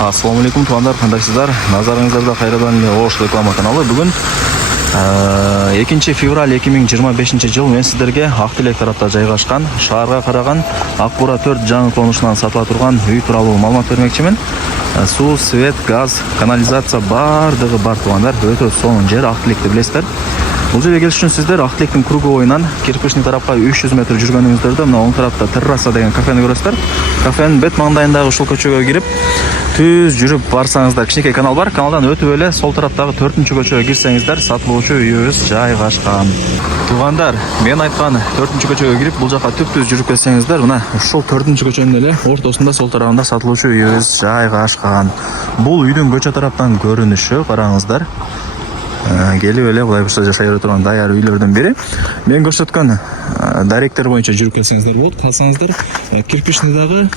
Assalamu alaikum туғандар, қандайсыздар? Назарыңыздарда қайрадан Ош реклама каналы. Бүгін 2 февраль 2025 жыл мен сіздерге Ақтілек тарапта жайғашқан, шаһарға қараған Ақбура 4 жаңы қонышынан сатыла тұрған үй туралы маалымат бермекчімін. Су, свет, газ, канализация бардығы бар туғандар. Өте соның жер Ақтілекті білесіздер. Бұл жерге келіш үшін сіздер Ақтілектің круговойынан кирпичный тарапқа 300 метр жүргеніңіздерді мына оң тарапта терраса деген кафені көресіздер. Кафенің бет маңдайындағы ушул көчөгө кирип, түз жүрүп барсаңыздар, кичинекей канал бар. Каналдан өтүп эле сол тараптагы 4-чү көчөгө кирсеңиздер, сатылуучу үйүбүз жайгашкан. Туугандар, мен айткан 4-чү көчөгө кирип, бул жака түп-түз жүрүп кетсеңиздер, мына ушул 4-чү көчөнүн эле ортосунда сол тарабында сатылуучу үйүбүз жайгашкан. Бул үйдүн көчө тараптан көрүнүшү, караңыздар. Келип эле булай башка жашай бере турган даяр үйлөрдүн бири. Мен көрсөткөн даректер боюнча жүрүп келсеңиздер болот. Калсаңыздар, кирпичныйдагы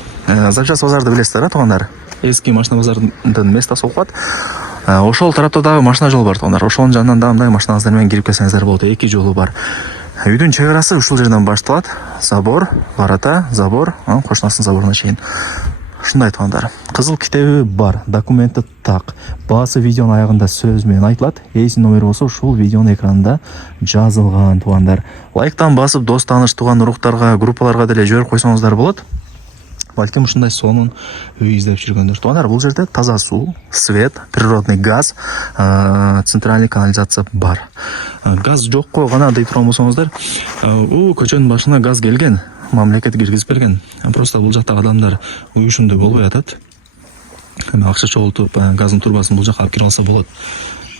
запчасть базарды билесиздер, туугандар. Эски машина базарынын место сол кат. Ошол тарапта дагы машина жол бар, туугандар. Ошонун жанынан дагы мындай машинаңыздар менен кирип келсеңиздер болот. Эки жолу бар. Үйдүн чек арасы ушул жерден башталат. Забор, ворота, забор, кошунасынын заборуна чейин. Шундай туугандар. Кызыл китеби бар, документи так. Баасы видеонун аягында сөз менен айтылат. Эси номер болсо ушул видеонун экранында жазылган туугандар. Лайктан басып, дос тааныш туган уруктарга, группаларга деле жиберип койсоңуздар болот. Балким ушундай сонун үй издеп жүргөндөр туугандар. Бул жерде таза суу, свет, природный газ, центральный канализация бар. Газ жокко гана дей турган болсоңуздар, көчөнүн башына газ келген. Мамлекет киргизип берген. Просто бул жактагы адамдар уюшунду болбой атат. Акча чогултуп, газдын турбасын бул жакка алып кирип алса болот.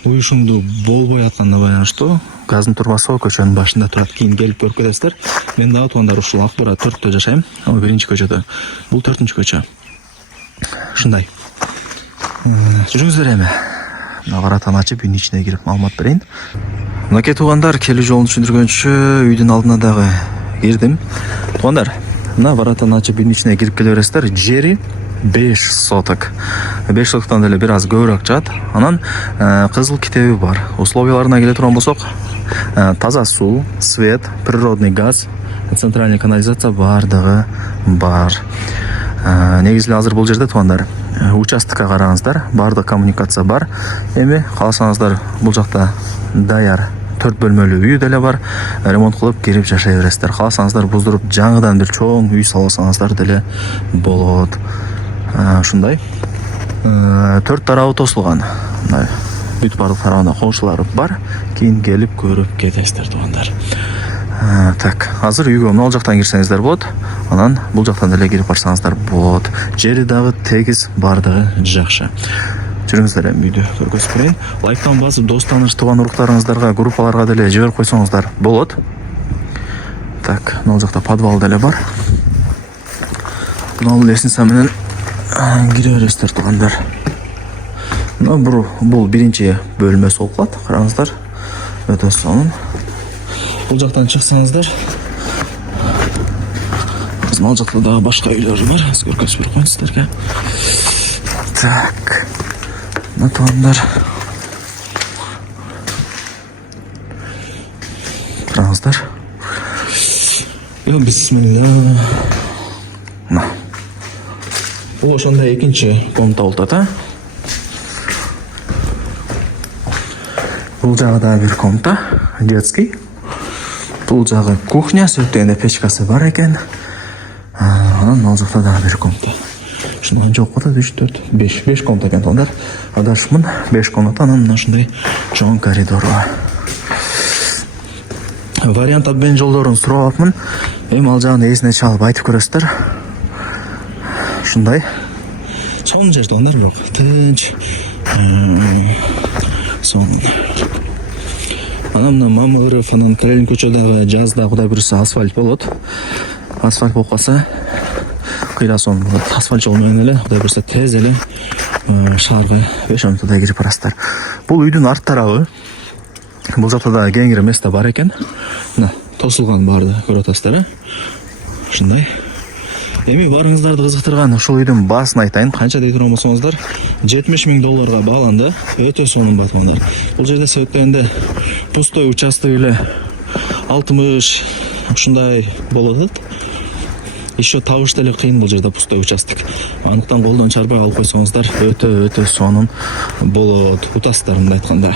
Уюшунду болбой атканына байланыштуу газдын турбасы көчөнүн башында турат. Кийин келип көрүп кетесиздер. Мен дагы туугандар ушул Акбура 4-тө жашайм. Биринчи көчөдө. Бул 4-чү көчө. Ушундай. Жүрүңүздөр эми. Варатаны ачып, үйдүн ичине кирип маалымат берейин. Мынакей туугандар, келүү жолун түшүндүргөнчү үйдүн алдына дагы кирдим. Туугандар, мына варатаны ачып үйдүн ичине кирип келе бересиздер. Жери 5 соток. 5 сотктан деле бир аз көбүрөөк чыгат. Анан кызыл китеби бар. Условияларына келе турган болсок, таза суу, свет, природный газ, центральный канализация бардыгы бар. Негизи азыр бул жерде туугандар, участокко караңыздар, бардык коммуникация бар. Эми кааласаңыздар, бул жакта даяр 4 бөлмөлүү үй деле бар. Ремонт кылып кирип жашай бересиздер. Кааласаңыздар буздуруп жаңыдан бир чоң үй салсаңыздар деле болот. Ушундай 4 тарабы тосулган. Мына бүт бардык тарабында коңшулары бар. Кийин келип көрүп кетесиздер туугандар. Так, азыр үйгө мына жактан кирсеңиздер болот. Анан бул жактан деле кирип барсаңыздар болот. Жери дагы тегиз, бардыгы жакшы. Жүрүңүздөр эми үйдү көргөзүп берейин. Лайктан басып, дос тааныш туган уруктарыңыздарга, группаларга деле жиберип койсоңуздар болот. Так, мына жакта подвал деле бар. Мына лестница менен кире бересиздер туугандар. Мына бул биринчи бөлмө сол кат, караңыздар. Өтө сонун. Бул жактан чыксаңыздар, мына жакта дагы башка үйлөр бар. Көргөзүп берип коеюн сиздерге. Так. Мына туугандар. Караңыздар. Бисмилла. Мына. Бул ошондой экинчи комната болуп атат, Бул жагы дагы бир комната, детский. Бул жагы кухня, сөйткөнде печкасы бар экен. Анан ал жакта дагы бир комната. Шундан жок болот, 3, 4, 5 комната экен туугандар. Адашмын, 5 комната, анан мына ушундай чоң коридор бар. Вариант обмен жолдорун сурап атмын. Эми ал жагын эсине чалып айтып көрөсүздөр. Ушундай. Сонун жер туугандар, бирок тынч. Сонун. Анан мына Мамыров, анан Калелин көчөдөгү жазда кудай буюрса асфальт болот. Асфальт болуп калса, кыйла сонун болот. Асфальт жол менен эле кудай буюрса тез эле шаарга 5 минутта кирип барасыздар. Бул үйдүн арт тарабы. Бул жакта да кеңири место бар экен. Мына тосулган барды көрүп атасыздар. Ушундай. Эми барыңыздарды кызыктырган ушул үйдүн баасын айтайын. Канча дей турган болсоңуздар, $70,000 бааланды. Өтө сонун батмандар. Бул жерде сөйткөндө пустой участок эле 60 ушундай болот. еще табыш деле кыйын бул жерде пустой участок. Андыктан колдон чарбай алып койсоңуздар өтө сонун болот. Утасыздар мындай айтканда.